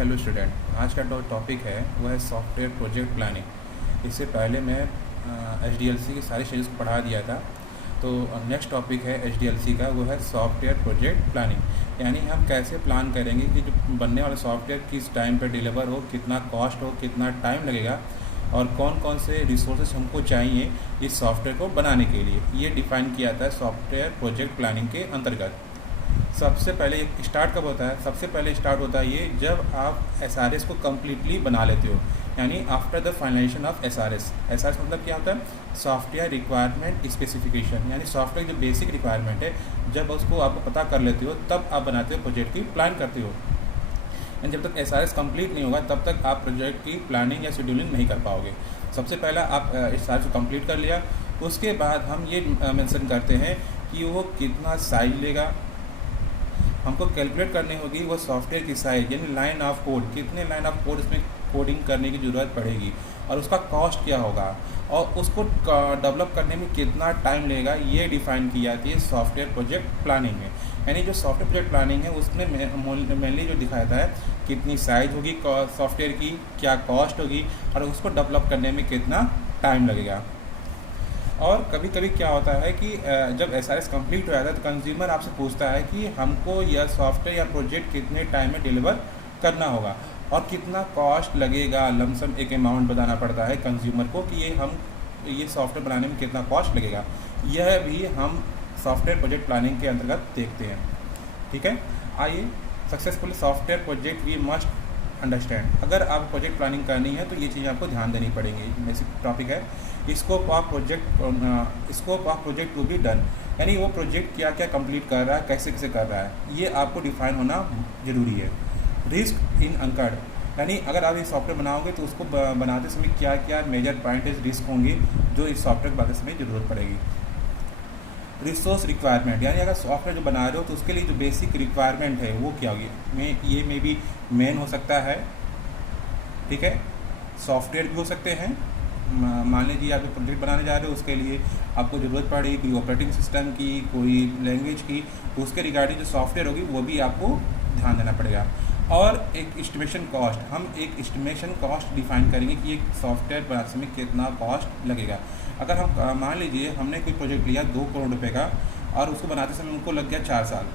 Hello student, आज का जो टॉपिक है वो है सॉफ्टवेयर प्रोजेक्ट प्लानिंग। इससे पहले मैं HDLC की सारी स्टेजेस को पढ़ा दिया था। तो नेक्स्ट टॉपिक है HDLC का, वो है सॉफ्टवेयर प्रोजेक्ट प्लानिंग। यानी हम कैसे प्लान करेंगे कि जो बनने वाला सॉफ्टवेयर किस टाइम पर डिलीवर हो, कितना कॉस्ट हो, कितना टाइम लगेगा और कौन कौन से रिसोर्सेज हमको चाहिए इस सॉफ्टवेयर को बनाने के लिए। ये डिफ़ाइन किया था सॉफ्टवेयर प्रोजेक्ट प्लानिंग के अंतर्गत। सबसे पहले स्टार्ट कब होता है? सबसे पहले स्टार्ट होता है ये जब आप SRS को कम्प्लीटली बना लेते हो, यानी after the finalisation of SRS मतलब क्या होता है? Software requirement specification. यानी सॉफ्टवेयर जो बेसिक रिक्वायरमेंट है, जब उसको आप पता कर लेते हो तब आप बनाते हो, प्रोजेक्ट की प्लान करते हो। एंड जब तक SRS कंप्लीट नहीं होगा तब तक आप प्रोजेक्ट की प्लानिंग या शेड्यूलिंग नहीं कर पाओगे। सबसे पहला आप SRS को कंप्लीट कर लिया, उसके बाद हम ये मेंशन करते हैं कि वो कितना साइज लेगा। हमको कैलकुलेट करनी होगी वो सॉफ्टवेयर की साइज, यानी लाइन ऑफ कोड, कितने लाइन ऑफ कोड इसमें कोडिंग करने की ज़रूरत पड़ेगी और उसका कॉस्ट क्या होगा और उसको डेवलप करने में कितना टाइम लगेगा। ये डिफ़ाइन की जाती है सॉफ्टवेयर प्रोजेक्ट प्लानिंग में। यानी जो सॉफ्टवेयर प्रोजेक्ट प्लानिंग है उसमें मेनली जो दिखाता है कितनी साइज होगी सॉफ्टवेयर की, क्या कॉस्ट होगी और उसको डेवलप करने में कितना टाइम लगेगा। और कभी कभी क्या होता है कि जब SRS कंप्लीट हो जाता है तो कंज्यूमर आपसे पूछता है कि हमको यह सॉफ्टवेयर या प्रोजेक्ट कितने टाइम में डिलीवर करना होगा और कितना कॉस्ट लगेगा। लमसम एक अमाउंट बताना पड़ता है कंज्यूमर को कि ये सॉफ्टवेयर बनाने में कितना कॉस्ट लगेगा। यह भी हम सॉफ्टवेयर प्रोजेक्ट प्लानिंग के अंतर्गत देखते हैं। ठीक है, आइए successful software project we must understand. अगर आप प्रोजेक्ट प्लानिंग करनी है तो ये चीज़ें आपको ध्यान देनी पड़ेंगी। बेसिक टॉपिक है scope of project to be done, यानी वो प्रोजेक्ट क्या क्या कंप्लीट कर रहा है, कैसे कैसे कर रहा है, ये आपको डिफाइन होना जरूरी है। रिस्क इन अंकर्ड, यानी अगर आप ये सॉफ्टवेयर बनाओगे तो उसको बनाते समय क्या क्या मेजर पॉइंट रिस्क होंगे जो इस सॉफ्टवेयर बनाते समय ज़रूरत पड़ेगी। रिसोर्स रिक्वायरमेंट, यानी अगर सॉफ्टवेयर जो बना रहे हो तो उसके लिए जो बेसिक रिक्वायरमेंट है वो क्या होगी। ये में भी मेन हो सकता है, ठीक है, सॉफ्टवेयर भी हो सकते हैं। मान लीजिए आप जो प्रोजेक्ट बनाने जा रहे हो उसके लिए आपको ज़रूरत पड़ेगी कोई ऑपरेटिंग सिस्टम की, कोई लैंग्वेज की, तो उसके रिगार्डिंग जो सॉफ्टवेयर होगी वो भी आपको ध्यान देना पड़ेगा। और एक एस्टिमेशन कॉस्ट, हम एक एस्टिमेशन कॉस्ट डिफाइन करेंगे कि एक सॉफ्टवेयर बनाने में कितना कॉस्ट लगेगा। अगर हम मान लीजिए हमने कोई प्रोजेक्ट लिया 2 करोड़ रुपए का और उसको बनाते समय उनको लग गया 4 साल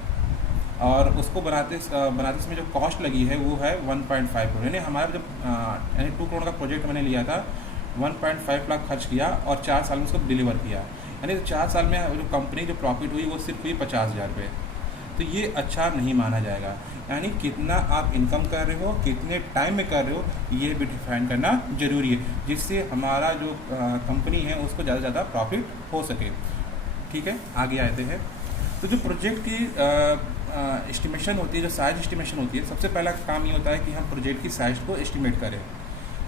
और उसको बनाते समय जो कॉस्ट लगी है वो है 1.5 करोड़। यानी हमारा जब 2 करोड़ का प्रोजेक्ट मैंने लिया था, 1.5 लाख खर्च किया और 4 साल में उसको डिलीवर किया, यानी 4 साल में जो कंपनी जो प्रॉफिट हुई वो सिर्फ हुई 50,000 रुपये। तो ये अच्छा नहीं माना जाएगा। यानी कितना आप इनकम कर रहे हो, कितने टाइम में कर रहे हो, ये भी डिफाइन करना जरूरी है, जिससे हमारा जो कंपनी है उसको ज़्यादा से ज़्यादा प्रॉफिट हो सके। ठीक है, आगे आते हैं। तो जो प्रोजेक्ट की एस्टिमेशन होती है, जो साइज एस्टिमेशन होती है, सबसे पहला काम ये होता है कि हम प्रोजेक्ट की साइज को एस्टिमेट करें।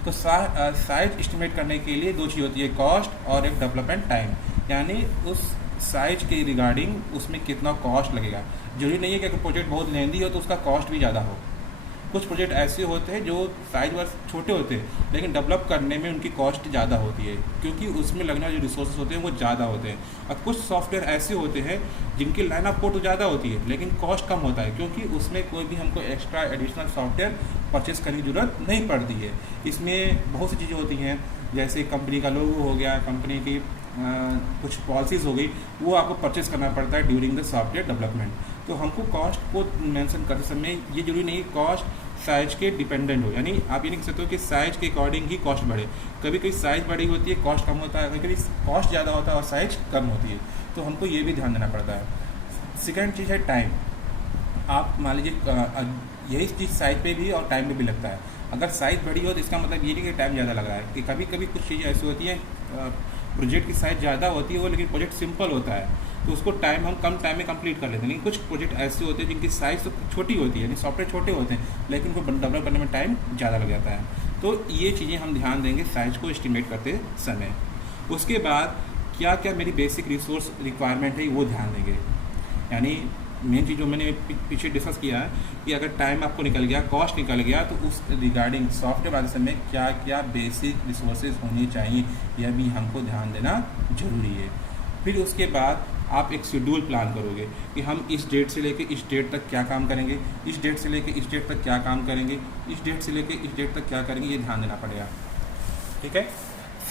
तो साइज एस्टिमेट करने के लिए 2 चीज़ होती है, कॉस्ट और एक डेवलपमेंट टाइम। यानी उस साइज के रिगार्डिंग उसमें कितना कॉस्ट लगेगा। जरूरी नहीं है कि अगर प्रोजेक्ट बहुत लेंदी हो तो उसका कॉस्ट भी ज़्यादा हो। कुछ प्रोजेक्ट ऐसे होते हैं जो साइज वाइज छोटे होते हैं लेकिन डेवलप करने में उनकी कॉस्ट ज़्यादा होती है, क्योंकि उसमें लगने वाले जो रिसोर्सेज होते हैं वो ज़्यादा होते हैं। और कुछ सॉफ्टवेयर ऐसे होते हैं जिनकी लाइन ऑफ कोड तो ज़्यादा होती है लेकिन कॉस्ट कम होता है, क्योंकि उसमें कोई भी हमको एक्स्ट्रा एडिशनल सॉफ्टवेयर परचेस करने की ज़रूरत नहीं पड़ती है। इसमें बहुत सी चीज़ें होती हैं, जैसे कंपनी का लोगो हो गया, कंपनी की कुछ पॉलिसीज़ हो गई, वो आपको परचेस करना पड़ता है ड्यूरिंग द सॉफ्टवेयर डेवलपमेंट। तो हमको कॉस्ट को मेंशन करते समय ये जरूरी नहीं कॉस्ट साइज के डिपेंडेंट हो, यानी आप ये नहीं कह सकते हो कि साइज के अकॉर्डिंग ही कॉस्ट बढ़े। कभी कभी साइज बड़ी होती है, कॉस्ट कम होता है, कभी कभी कॉस्ट ज़्यादा होता है और साइज कम होती है। तो हमको ये भी ध्यान देना पड़ता है। सेकेंड चीज़ है टाइम। आप मान लीजिए यही चीज़ साइज पे भी और टाइम पे भी लगता है। अगर साइज़ बड़ी हो तो इसका मतलब ये नहीं कि टाइम ज़्यादा लग रहा है। कि कभी कभी कुछ चीज़ें ऐसी होती हैं, प्रोजेक्ट की साइज़ ज़्यादा होती है वो, लेकिन प्रोजेक्ट सिंपल होता है तो उसको हम कम टाइम में कंप्लीट कर लेते हैं। लेकिन कुछ प्रोजेक्ट ऐसे होते हैं जिनकी साइज़ तो छोटी होती है, यानी सॉफ्टवेयर छोटे होते हैं लेकिन उनको डेवलप करने में टाइम ज़्यादा लग जाता है। तो ये चीज़ें हम ध्यान देंगे साइज़ को एस्टिमेट करते समय। उसके बाद क्या क्या मेरी बेसिक रिसोर्स रिक्वायरमेंट है वो ध्यान देंगे। यानी मेन चीज़ जो मैंने पीछे डिस्कस किया है कि अगर टाइम आपको निकल गया, कॉस्ट निकल गया, तो उस रिगार्डिंग सॉफ्टवेयर बनाते समय क्या क्या बेसिक रिसोर्सेज होने चाहिए, यह भी हमको ध्यान देना जरूरी है। फिर उसके बाद आप एक शेड्यूल प्लान करोगे कि हम इस डेट से लेके इस डेट तक क्या काम करेंगे, इस डेट से लेके इस डेट तक क्या काम करेंगे, इस डेट से लेके इस डेट तक क्या करेंगे, ये ध्यान देना पड़ेगा। ठीक है।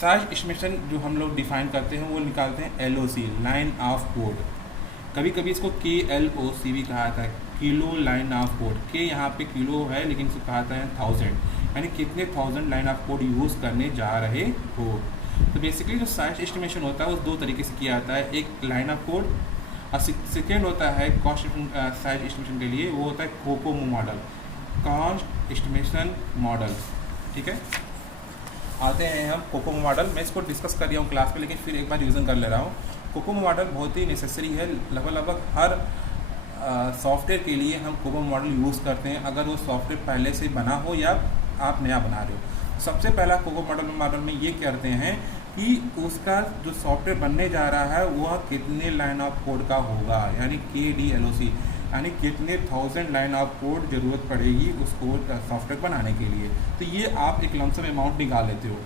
साइज एस्टिमेशन जो हम लोग डिफाइन करते हैं वो निकालते हैं LOC, लाइन ऑफ कोड। कभी कभी इसको KLOC भी कहा जाता है, किलो लाइन ऑफ कोड। के यहाँ पे किलो है लेकिन इसको कहा जाता है 1000, यानी कितने 1000 लाइन ऑफ कोड यूज़ करने जा रहे हो। तो बेसिकली जो साइज एस्टिमेशन होता है वो दो तरीके से किया जाता है, एक लाइन ऑफ कोड और सेकेंड होता है कॉस्ट साइज एस्टिमेशन के लिए वो होता है Kokomo model, cost estimation model. ठीक है, आते हैं हम कोकोमो मॉडल। मैं इसको डिस्कस कर रहा हूँ क्लास में, लेकिन फिर एक बार रिविजन कर ले रहा हूँ। कोकोमो मॉडल बहुत ही नेसेसरी है, लगभग हर सॉफ्टवेयर के लिए हम कोकोमो मॉडल यूज़ करते हैं, अगर वो सॉफ्टवेयर पहले से बना हो या आप नया बना रहे हो। सबसे पहला कोकोमो मॉडल में ये करते हैं कि उसका जो सॉफ्टवेयर बनने जा रहा है वह कितने लाइन ऑफ कोड का होगा, यानी KDLOC, यानी कितने 1000 लाइन ऑफ कोड ज़रूरत पड़ेगी उसको सॉफ्टवेयर बनाने के लिए। तो ये आप एक लमसम अमाउंट निकाल लेते हो।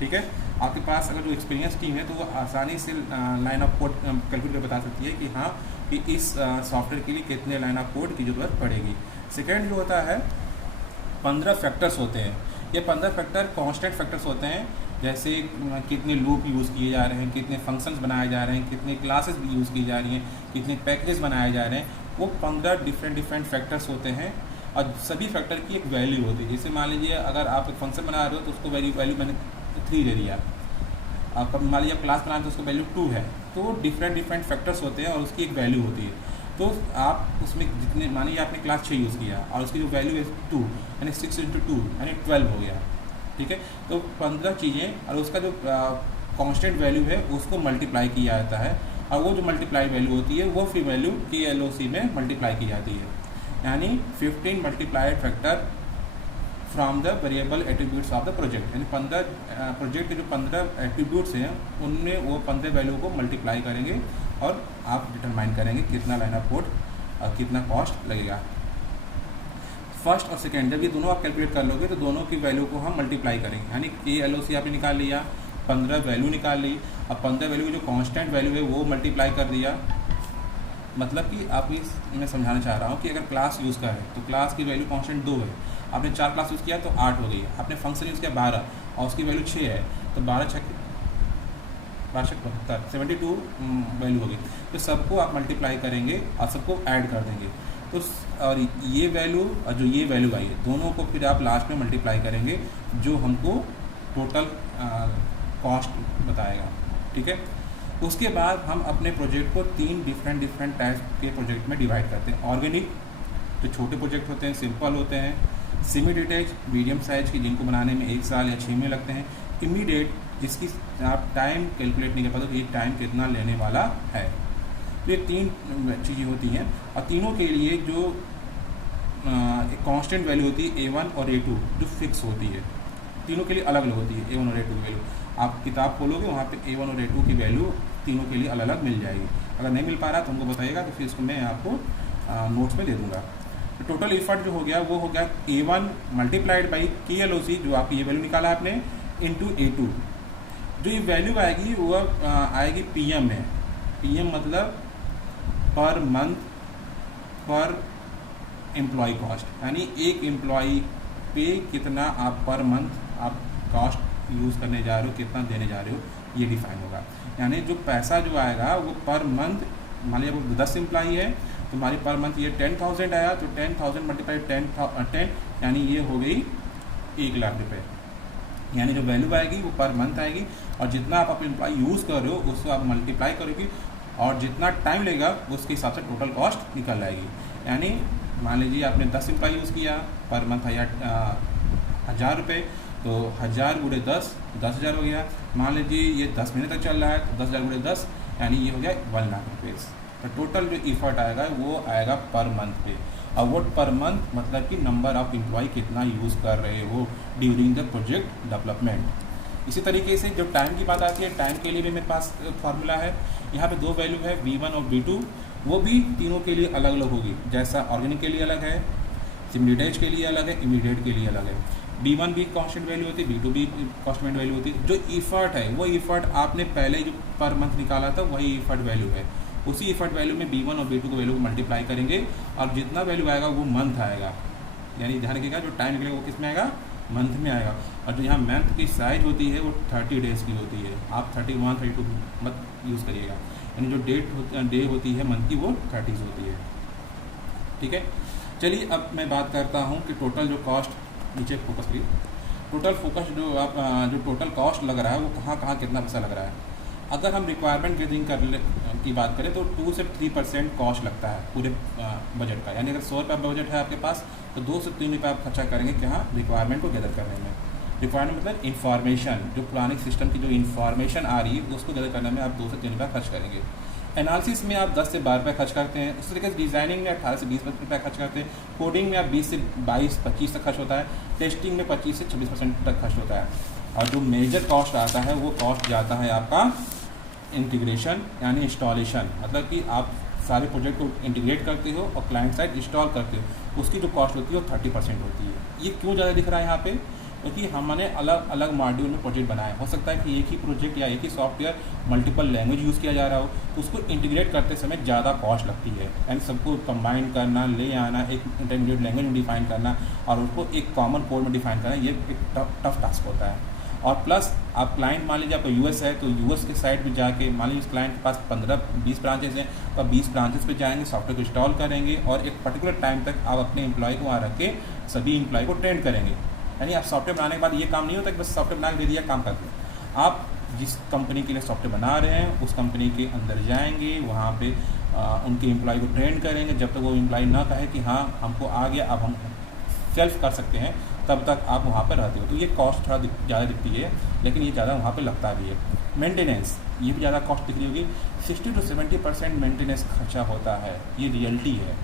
ठीक है, आपके पास अगर जो एक्सपीरियंस टीम है तो वो आसानी से लाइन ऑफ कोड कैलकुलेट कर बता सकती है कि हाँ कि इस सॉफ्टवेयर के लिए कितने लाइन ऑफ कोड की ज़रूरत पड़ेगी। सेकेंड जो होता है 15 फैक्टर्स होते हैं। ये 15 फैक्टर कांस्टेंट फैक्टर्स होते हैं, जैसे कितने लूप यूज़ किए जा रहे हैं, कितने फंक्शंस बनाए जा रहे हैं, कितने क्लासेस भी यूज़ की जा रही हैं, कितने पैकेजेस बनाए जा रहे हैं। वो 15 डिफरेंट फैक्टर्स होते हैं और सभी फैक्टर की एक वैल्यू होती है। जैसे मान लीजिए अगर आप एक फंक्शन बना रहे हो तो उसको वैल्यू मैंने 3 दे दिया, आप मान लीजिए क्लास बना रहे हो तो उसको वैल्यू 2 है। तो डिफरेंट फैक्टर्स होते हैं और उसकी एक वैल्यू होती है। तो आप उसमें जितने मान लीजिए आपने क्लास 6 यूज़ किया और उसकी जो वैल्यू है 2, यानी 6 × 2 यानी 12 हो गया। ठीक है, तो 15 चीज़ें और उसका जो कांस्टेंट वैल्यू है उसको मल्टीप्लाई किया जाता है, और वो जो मल्टीप्लाई वैल्यू होती है वो फिर वैल्यू KLOC में मल्टीप्लाई की जाती है। यानी 15 multiplied factor from the variable attributes of the project, यानी 15 प्रोजेक्ट के जो 15 एट्रीब्यूट्स हैं उनमें वो 15 वैल्यू को मल्टीप्लाई करेंगे और आप डिटरमाइन करेंगे कितना लाइन ऑफ कोड और कितना कॉस्ट लगेगा। फर्स्ट और सेकेंड जब ये दोनों आप कैलकुलेट कर लोगे तो दोनों की वैल्यू को हम मल्टीप्लाई करेंगे, यानी KLOC आपने निकाल लिया, 15 वैल्यू निकाल ली, अब 15 वैल्यू की जो कांस्टेंट वैल्यू है वो मल्टीप्लाई कर दिया। मतलब कि आप मैं समझाना चाह रहा हूँ कि अगर क्लास यूज़ का है तो क्लास की वैल्यू कांस्टेंट 2 है, आपने 4 क्लास यूज़ किया तो 8 हो गई, आपने फंक्शन यूज़ किया 12 और उसकी वैल्यू 6 है, तो 12 × 72 72 वैल्यू होगी। तो सबको आप मल्टीप्लाई करेंगे और सबको ऐड कर देंगे। तो और ये वैल्यू और जो ये वैल्यू आई है दोनों को फिर आप लास्ट में मल्टीप्लाई करेंगे जो हमको टोटल कॉस्ट बताएगा। ठीक है, उसके बाद हम अपने प्रोजेक्ट को 3 डिफरेंट टाइप के प्रोजेक्ट में डिवाइड करते हैं। ऑर्गेनिक जो छोटे प्रोजेक्ट होते हैं, सिंपल होते हैं, सेमी डिटेच मीडियम साइज की जिनको बनाने में 1 साल या 6 महीने लगते हैं, इमीडिएट जिसकी आप टाइम कैलकुलेट नहीं कर पाते तो ये टाइम कितना लेने वाला है। तो ये 3 चीज़ें होती हैं और तीनों के लिए जो एक कांस्टेंट वैल्यू होती है A1 और A2 जो फिक्स होती है, तीनों के लिए अलग अलग होती है A1 और A2 की वैल्यू। आप किताब खोलोगे वहाँ पे A1 और A2 की वैल्यू तीनों के लिए अलग अलग मिल जाएगी। अगर नहीं मिल पा रहा तो हमको बताइएगा तो फिर इसको मैं आपको नोट्स में दे दूँगा। तो टोटल एफर्ट जो हो गया वो हो गया A1 मल्टीप्लाइड बाई KLOC जो आपकी ये वैल्यू निकाला आपने इंटू A2। जो ये वैल्यू आएगी वो आएगी PM में। PM मतलब पर मंथ पर एम्प्लॉय कॉस्ट, यानी एक एम्प्लॉय पे कितना आप पर मंथ आप कॉस्ट यूज़ करने जा रहे हो, कितना देने जा रहे हो, ये डिफाइन होगा। यानी जो पैसा जो आएगा वो पर मंथ, मान लीजिए वो 10 एम्प्लॉई है तो हमारी पर मंथ ये 10,000 आया, तो 10,000 मल्टीप्लाई 10 यानी ये हो गई 1 लाख रुपये। यानी जो वैल्यू आएगी वो पर मंथ आएगी और जितना आप अपने एम्प्लॉय यूज़ कर रहे हो उसको आप मल्टीप्लाई करोगे और जितना टाइम लेगा उसके हिसाब से टोटल कॉस्ट निकल आएगी। यानी मान लीजिए आपने 10 एम्प्लॉय यूज़ किया, पर मंथ आया 1000 रुपये, तो 1000 × 10 10,000 हो गया। मान लीजिए ये 10 महीने तक चल रहा है तो 10,000 × 10 यानी ये हो गया 1 लाख रुपये। तो टोटल जो इफर्ट आएगा वो आएगा पर मंथ पे। और वो पर मंथ मतलब कि नंबर ऑफ एम्प्लॉय कितना यूज़ कर रहे हो ड्यूरिंग द प्रोजेक्ट डेवलपमेंट। इसी तरीके से जब टाइम की बात आती है, टाइम के लिए भी मेरे पास फार्मूला है। यहाँ पे 2 वैल्यू है V1 और V2, वो भी तीनों के लिए अलग अलग होगी। जैसा ऑर्गेनिक के लिए अलग है, सेमी डिटैच के लिए अलग है, इमीडिएट के लिए अलग है। B1 भी कांस्टेंट वैल्यू होती है, B2 भी कांस्टेंट वैल्यू होती है। जो इफर्ट है वो इफर्ट आपने पहले जो पर मंथ निकाला था वही इफर्ट वैल्यू है, उसी इफर्ट वैल्यू में B1 और B2 को वैल्यू को मल्टीप्लाई करेंगे और जितना वैल्यू आएगा वो मंथ आएगा। यानी ध्यान रखिएगा जो टाइम निकलेगा वो किस में आएगा, मंथ में आएगा। और जो यहाँ मंथ की साइज होती है वो 30 डेज़ की होती है, आप 31 32 मत यूज़ करिएगा। यानी जो डे होती है मंथ की वो 30 होती है। ठीक है, चलिए अब मैं बात करता हूँ कि टोटल जो कॉस्ट, नीचे फोकस करिए, जो टोटल कॉस्ट लग रहा है वो कहाँ कहाँ कितना पैसा लग रहा है। अगर हम रिक्वायरमेंट गेदरिंग की बात करें तो 2 से 3% कॉस्ट लगता है पूरे बजट का। यानी अगर 100 रुपये बजट है आपके पास तो 2 से 3 रुपये आप खर्चा करेंगे क्या, रिक्वायरमेंट को गैदर करने में। रिक्वायरमेंट मतलब इन्फॉर्मेशन, जो प्लानिंग सिस्टम की जो इन्फॉर्मेशन आ रही है उसको गैदर करने में आप 2 से 3 रुपये खर्च करेंगे। एनालिसिस में आप 10 से 12 रुपये खर्च करते हैं। उस तरीके से डिज़ाइनिंग में 18 से 20 रुपये खर्च करते हैं। कोडिंग में आप 20 से 22-25 तक खर्च होता है। टेस्टिंग में 25 से 26% तक खर्च होता है। और जो मेजर कॉस्ट आता है वो कॉस्ट जाता है आपका इंटीग्रेशन यानी इंस्टॉलेशन, मतलब कि आप सारे प्रोजेक्ट को इंटीग्रेट करते हो और क्लाइंट साइड इंस्टॉल करते हो, उसकी जो कॉस्ट होती है वो 30% होती है। ये क्यों ज़्यादा दिख रहा है यहाँ पे, क्योंकि हमने अलग अलग मॉड्यूल में प्रोजेक्ट बनाए। हो सकता है कि एक ही प्रोजेक्ट या एक ही सॉफ्टवेयर मल्टीपल लैंग्वेज यूज़ किया जा रहा हो, तो उसको इंटीग्रेट करते समय ज़्यादा कॉस्ट लगती है। एंड सबको कंबाइन करना, ले आना, एक इंटरमीडिएट लैंग्वेज में डिफाइन करना और उसको एक कॉमन कोड में डिफाइन करना, ये एक टफ टास्क होता है। और प्लस आप क्लाइंट मान लीजिए आपका यूएस है तो यूएस के साइड पे जाके, मान लीजिए क्लाइंट के पास 15-20 ब्रांचेस हैं तो आप 20 ब्रांचेस पे जाएंगे, सॉफ्टवेयर को इंस्टॉल करेंगे और एक पर्टिकुलर टाइम तक आप अपने एम्प्लॉय को वहाँ रख के सभी एम्प्लॉय को ट्रेन करेंगे। यानी आप सॉफ्टवेयर बनाने के बाद ये काम नहीं होता कि बस सॉफ्टवेयर बना के दे दिया, काम करते हैं। आप जिस कंपनी के लिए सॉफ्टवेयर बना रहे हैं उस कंपनी के अंदर जाएंगे, वहाँ पे उनके एम्प्लॉय को ट्रेन करेंगे। जब तक वो एम्प्लॉय ना कहे कि हाँ हमको आ गया, अब हम सेल्फ कर सकते हैं, तब तक आप वहाँ पर रहते हो। तो ये कॉस्ट थोड़ा ज़्यादा दिखती है, लेकिन ये ज़्यादा वहाँ पे लगता भी है। मेंटेनेंस, ये भी ज़्यादा कॉस्ट दिख रही होगी। 60 to 70% मेंटेनेंस खर्चा होता है, ये रियलिटी है।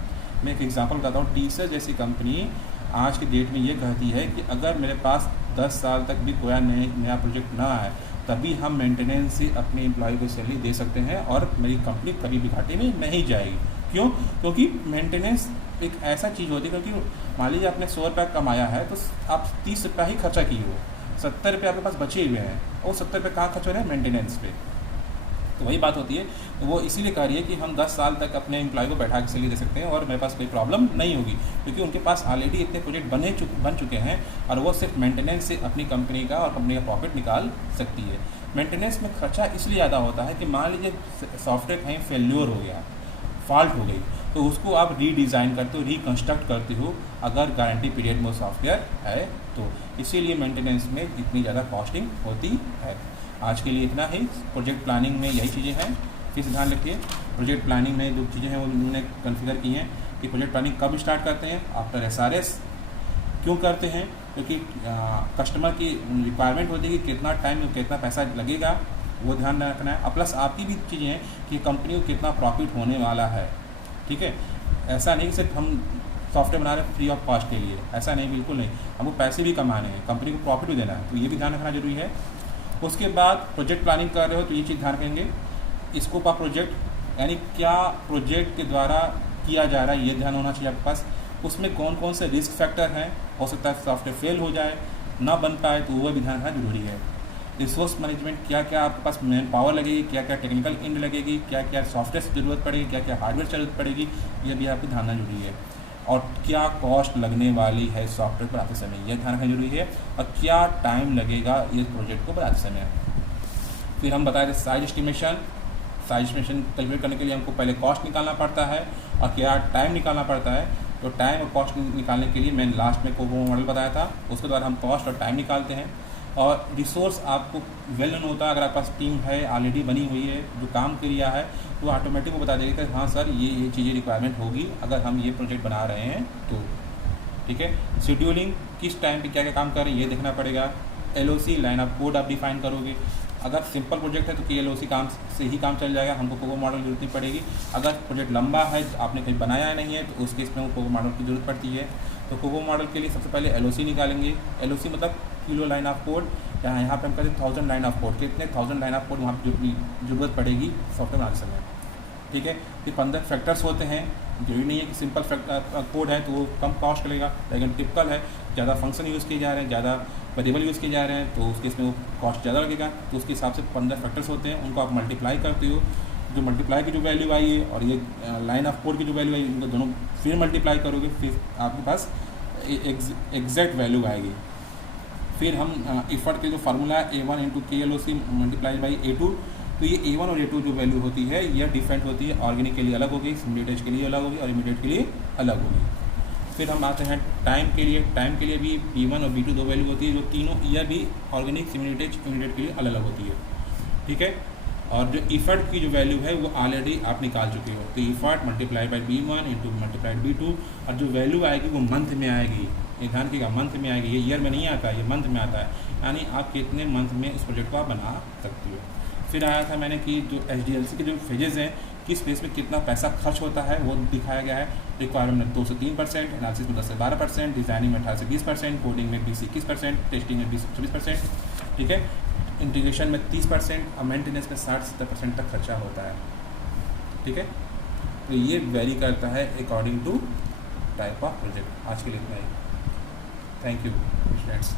मैं एक एग्जांपल बताता हूँ। टीसर जैसी कंपनी आज की डेट में ये कहती है कि अगर मेरे पास 10 साल तक भी कोई नया प्रोजेक्ट ना आए तभी हम मेंटेनेंस से अपने एम्प्लॉय को सैलरी दे सकते हैं और मेरी कंपनी कभी भी घाटे में नहीं जाएगी। क्यों? क्योंकि मेंटेनेंस एक ऐसा चीज़ होती है, क्योंकि मान लीजिए आपने 100 रुपये कमाया है तो आप 30 रुपये ही खर्चा किए हो, 70 रुपये आपके पास बचे हुए हैं और 70 रुपये कहाँ खर्च हो रहे हैं, मेंटेनेंस पे। तो वही बात होती है, वो इसीलिए कह रही है कि हम 10 साल तक अपने एम्प्लॉय को बैठा के सैलरी दे सकते हैं और मेरे पास कोई प्रॉब्लम नहीं होगी, क्योंकि उनके पास ऑलरेडी इतने प्रोजेक्ट बन चुके हैं और वो सिर्फ मेंटेनेंस से अपनी कंपनी का और कंपनी का प्रॉफिट निकाल सकती है। मेंटेनेंस में खर्चा इसलिए ज़्यादा होता है कि मान लीजिए सॉफ्टवेयर कहीं फेल्योर हो गया, फॉल्ट हो गई, तो उसको आप रीडिज़ाइन करते हो, रिकन्स्ट्रक्ट करते हो अगर गारंटी पीरियड में वो सॉफ्टवेयर है तो। इसीलिए मेंटेनेंस में इतनी ज़्यादा कॉस्टिंग होती है। आज के लिए इतना ही। प्रोजेक्ट प्लानिंग में यही चीज़ें हैं, फिर से ध्यान रखिए। प्रोजेक्ट प्लानिंग में जो चीज़ें हैं वो उन्होंने कॉन्फ़िगर की हैं कि प्रोजेक्ट प्लानिंग कब स्टार्ट करते हैं, आफ्टर SRS। क्यों करते हैं? क्योंकि कस्टमर की रिक्वायरमेंट होती है कि कितना टाइम और कितना पैसा लगेगा, वो ध्यान रखना है। और प्लस आपकी भी चीज़ें हैं कि कंपनी को कितना प्रॉफिट होने वाला है। ठीक है, ऐसा नहीं कि सिर्फ हम सॉफ्टवेयर बना रहे हैं फ्री ऑफ कॉस्ट के लिए, ऐसा नहीं, बिल्कुल नहीं। हमको पैसे भी कमाने हैं, कंपनी को प्रॉफिट भी देना है, तो ये भी ध्यान रखना जरूरी है। उसके बाद प्रोजेक्ट प्लानिंग कर रहे हो तो ये चीज़ ध्यान रखेंगे, स्कोप ऑफ प्रोजेक्ट, यानी क्या प्रोजेक्ट के द्वारा किया जा रहा है ये ध्यान होना चाहिए आपके पास। उसमें कौन कौन से रिस्क फैक्टर हैं, हो सकता है सॉफ्टवेयर फेल हो जाए, ना बन पाए, तो वो भी ध्यान रखना जरूरी है। रिसोर्स मैनेजमेंट, क्या क्या आपके पास मैन पावर लगेगी, क्या क्या टेक्निकल इंड लगेगी, क्या क्या सॉफ्टवेयर की ज़रूरत पड़ेगी, क्या क्या हार्डवेयर ज़रूरत पड़ेगी, ये भी आपको ध्यान रखना जरूरी है। और क्या कॉस्ट लगने वाली है सॉफ्टवेयर बनाते समय, यह ध्यान रखना जरूरी है। और क्या टाइम लगेगा ये प्रोजेक्ट को बनाते समय। फिर हम बताए थे size estimation. Size estimation calculate करने के लिए हमको पहले कॉस्ट निकालना पड़ता है और क्या टाइम निकालना पड़ता है। तो टाइम और कॉस्ट निकालने के लिए मैंने लास्ट में कोको मॉडल बताया था, उसके द्वारा हम कॉस्ट और टाइम निकालते हैं। और रिसोर्स आपको वेल नोन होता है, अगर आपके पास टीम है ऑलरेडी बनी हुई है जो काम किया है तो ऑटोमेटिक वो बता देगा कि हाँ सर ये चीज़ें रिक्वायरमेंट होगी अगर हम ये प्रोजेक्ट बना रहे हैं तो। ठीक है, शेड्यूलिंग, किस टाइम पे क्या क्या काम कर रहे हैं ये देखना पड़ेगा। LOC, लाइन ऑफ कोड आप डिफाइन करोगे। अगर सिंपल प्रोजेक्ट है तो LOC काम से ही काम चल जाएगा, हमको कोको मॉडल की जरूरत नहीं पड़ेगी। अगर प्रोजेक्ट लंबा है, आपने कहीं बनाया नहीं है, तो उस केस में वो कोको मॉडल की जरूरत पड़ती है। तो कोको मॉडल के लिए सबसे पहले LOC निकालेंगे। LOC मतलब किलो लाइन ऑफ कोड, यहाँ पे हम कहते हैं 1000 लाइन ऑफ कोड, कितने 1000 लाइन ऑफ कोड वहाँ पर जरूरत पड़ेगी सॉफ्टवेयर बनाते समय। ठीक है, फिर 15 फैक्टर्स होते हैं। जरूरी नहीं है कि सिंपल कोड है तो वो कम कॉस्ट लगेगा, लेकिन टिपिकल है, ज़्यादा फंक्शन यूज़ किए जा रहे हैं, ज़्यादा वेरिएबल यूज़ किए जा रहे हैं, तो उसके इसमें वो कॉस्ट ज़्यादा लगेगा। तो उसके हिसाब से 15 फैक्टर्स होते हैं, उनको आप मल्टीप्लाई करते हो। जो मल्टीप्लाई की जो वैल्यू आई है और ये लाइन ऑफ कोड की जो वैल्यू आई, इनको दोनों फिर मल्टीप्लाई करोगे, फिर आपके पास एग्जैक्ट वैल्यू आएगी। फिर हम इफर्ट के जो फार्मूला है A1 into KLOC multiply by A2, तो ये A1 और A2 जो वैल्यू होती है यह डिफरेंट होती है। ऑर्गेनिक के लिए अलग होगी, सिमुलेटेड के लिए अलग होगी और इमीडिएट के लिए अलग होगी। फिर हम आते हैं टाइम के लिए। टाइम के लिए भी B1 और B2 दो वैल्यू होती है, जो तीनों यह भी ऑर्गेनिक, सिमुलेटेड, इमीडिएट के लिए अलग अलग होती है, ठीक है। और जो इफर्ट की जो वैल्यू है वो ऑलरेडी आप निकाल चुके हो, तो effort multiply by B1 into multiply B2, और जो वैल्यू आएगी वो मंथ में आएगी। ये ध्यान रखिएगा, मंथ में आएगी, ये ईयर में नहीं आता, ये मंथ में आता है, यानी आप कितने मंथ में इस प्रोजेक्ट को आप बना सकते हो। फिर आया था मैंने कि जो HDLC के जो फेजेज़ हैं, किस फेज में कितना पैसा खर्च होता है वो दिखाया गया है। रिक्वायरमेंट में 2 से 3%, एनालिसिस में 10 से 12%, डिज़ाइनिंग में 18 से 20%, कोडिंग में 20 से 21%, टेस्टिंग में 20 से 24%, ठीक है। इंटीग्रेशन में 30% और मेंटेनेंस में 60-70% तक खर्चा होता है, ठीक है। तो ये वेरी करता है according to type of project. आज के लिए इतना ही। Thank you students.